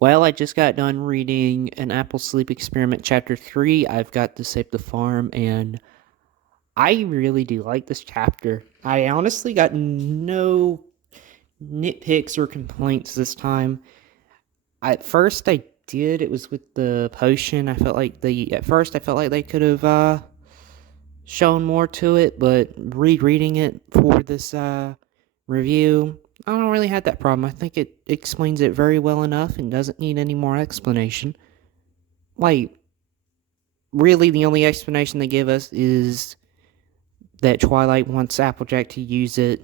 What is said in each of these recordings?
Well, I just got done reading An Apple Sleep Experiment Chapter 3. I've got to save the farm, and I really do like this chapter. I honestly got no nitpicks or complaints this time. At first, I did. It was with the potion. At first, I felt like they could have shown more to it, but rereading it for this review, I don't really have that problem. I think it explains it very well enough and doesn't need any more explanation. Like, really, the only explanation they give us is that Twilight wants Applejack to use it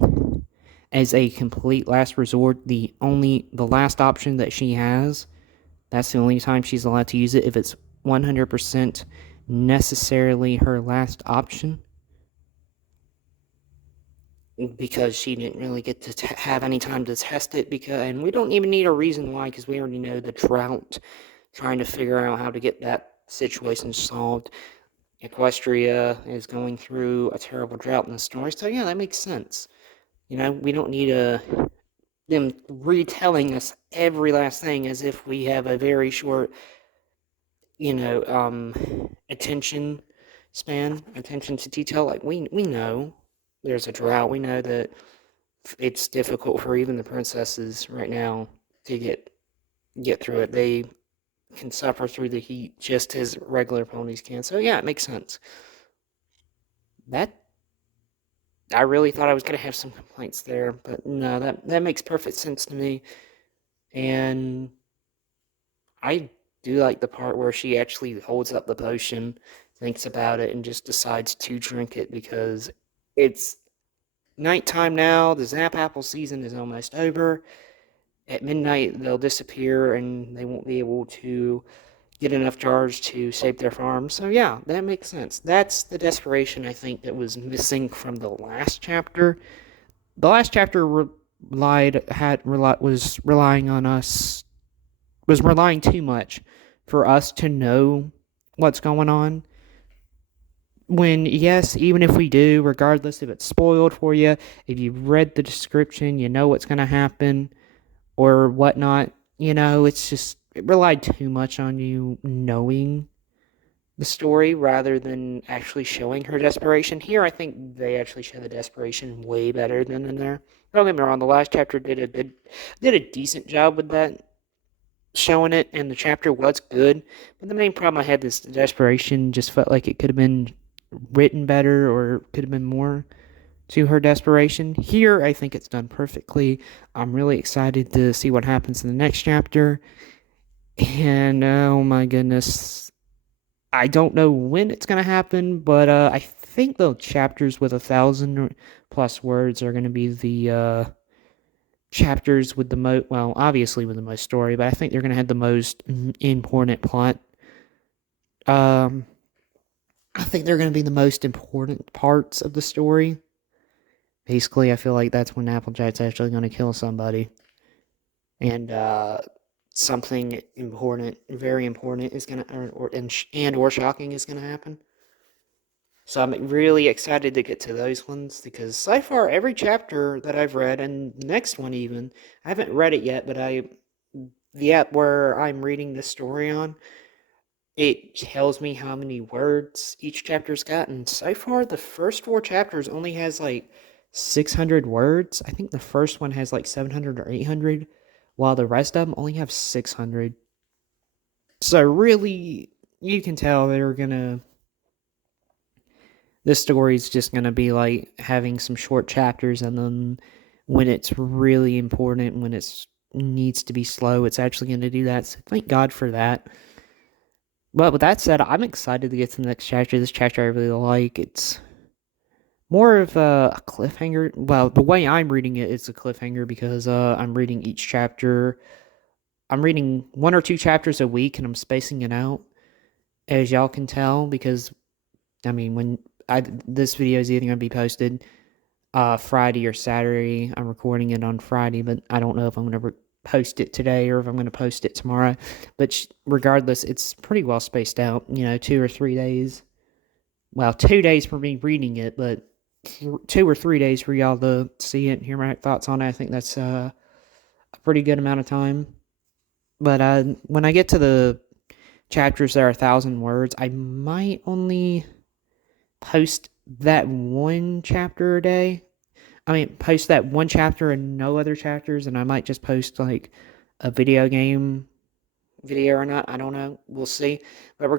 as a complete last resort. The last option that she has. That's the only time she's allowed to use it if it's 100% necessarily her last option. Because she didn't really get to have any time to test it, and we don't even need a reason why, because we already know the drought, trying to figure out how to get that situation solved. Equestria is going through a terrible drought in the story, so yeah, that makes sense. We don't need them retelling us every last thing as if we have a very short, attention span, attention to detail. Like, we know there's a drought. We know that it's difficult for even the princesses right now to get through it. They can suffer through the heat just as regular ponies can. So yeah, it makes sense. That I really thought I was gonna have some complaints there, but no, that makes perfect sense to me. And I do like the part where she actually holds up the potion, thinks about it, and just decides to drink it because it's nighttime now. The Zap Apple season is almost over. At midnight, they'll disappear and they won't be able to get enough jars to save their farm. So yeah, that makes sense. That's the desperation I think that was missing from the last chapter. The last chapter was relying too much for us to know what's going on. When, yes, even if we do, regardless if it's spoiled for you, if you've read the description, you know what's going to happen or whatnot. It relied too much on you knowing the story rather than actually showing her desperation. Here, I think they actually show the desperation way better than in there. Don't get me wrong, the last chapter did a decent job with that, showing it, and the chapter was good. But the main problem I had is the desperation just felt like it could have been written better or could have been more to her desperation. Here, I think it's done perfectly. I'm really excited to see what happens in the next chapter. And oh my goodness, I don't know when it's going to happen, but I think the chapters with 1,000+ words are going to be the chapters with the most, well, obviously with the most story, but I think they're going to have the most important plot. Um, I think they're going to be the most important parts of the story. Basically, I feel like that's when Applejack's actually going to kill somebody. And something important, very important, is going to, or shocking is going to happen. So I'm really excited to get to those ones because so far every chapter that I've read, and the next one even, I haven't read it yet, but the app where I'm reading this story on, it tells me how many words each chapter's got, and so far the first 4 chapters only has like 600 words. I think the first one has like 700 or 800, while the rest of them only have 600. So really, you can tell this story's just gonna be like having some short chapters, and then when it's really important, when it needs to be slow, it's actually gonna do that. So thank God for that. But with that said, I'm excited to get to the next chapter. This chapter I really like. It's more of a cliffhanger. Well, the way I'm reading it, it's a cliffhanger because I'm reading each chapter. I'm reading 1 or 2 chapters a week, and I'm spacing it out, as y'all can tell, because I mean, this video is either going to be posted Friday or Saturday. I'm recording it on Friday, but I don't know if I'm going to post it today or if I'm going to post it tomorrow. But regardless, it's pretty well spaced out. 2 or 3 days. Well, 2 days for me reading it, but 2 or 3 days for y'all to see it and hear my thoughts on it. I think that's a pretty good amount of time. But when I get to the chapters that are 1,000 words, I might only post that one chapter a day. I mean, post that one chapter and no other chapters, and I might just post like a video game video or not. I don't know. We'll see. But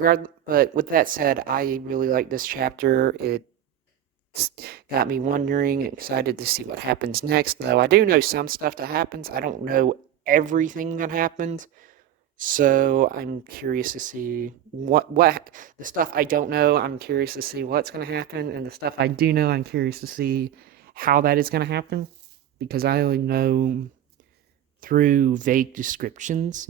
with that said, I really like this chapter. It's got me wondering, excited to see what happens next. Though I do know some stuff that happens. I don't know everything that happens. So I'm curious to see what the stuff I don't know. I'm curious to see what's going to happen, and the stuff I do know, I'm curious to see how that is going to happen, because I only know through vague descriptions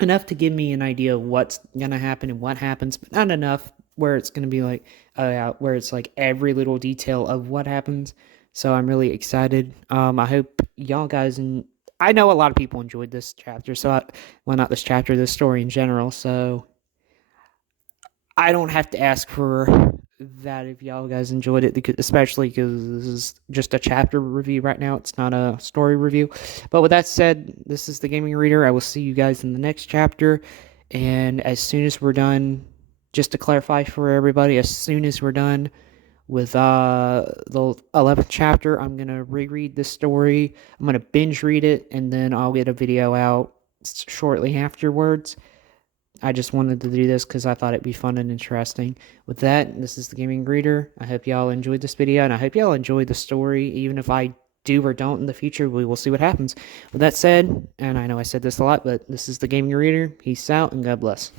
enough to give me an idea of what's going to happen and what happens, but not enough where it's going to be like, oh yeah, where it's like every little detail of what happens. So I'm really excited. I hope y'all guys, and I know a lot of people enjoyed this chapter. Well, not this chapter, this story in general. So I don't have to ask for that if y'all guys enjoyed it, especially because this is just a chapter review right now. It's not a story review. But with that said, this is the Gaming Reader. I will see you guys in the next chapter. And as soon as we're done, just to clarify for everybody, as soon as we're done with the 11th chapter, I'm going to reread this story. I'm going to binge read it, and then I'll get a video out shortly afterwards. I just wanted to do this because I thought it'd be fun and interesting. With that, this is the Gaming Reader. I hope y'all enjoyed this video, and I hope y'all enjoyed the story. Even if I do or don't in the future, we will see what happens. With that said, and I know I said this a lot, but this is the Gaming Reader. Peace out, and God bless.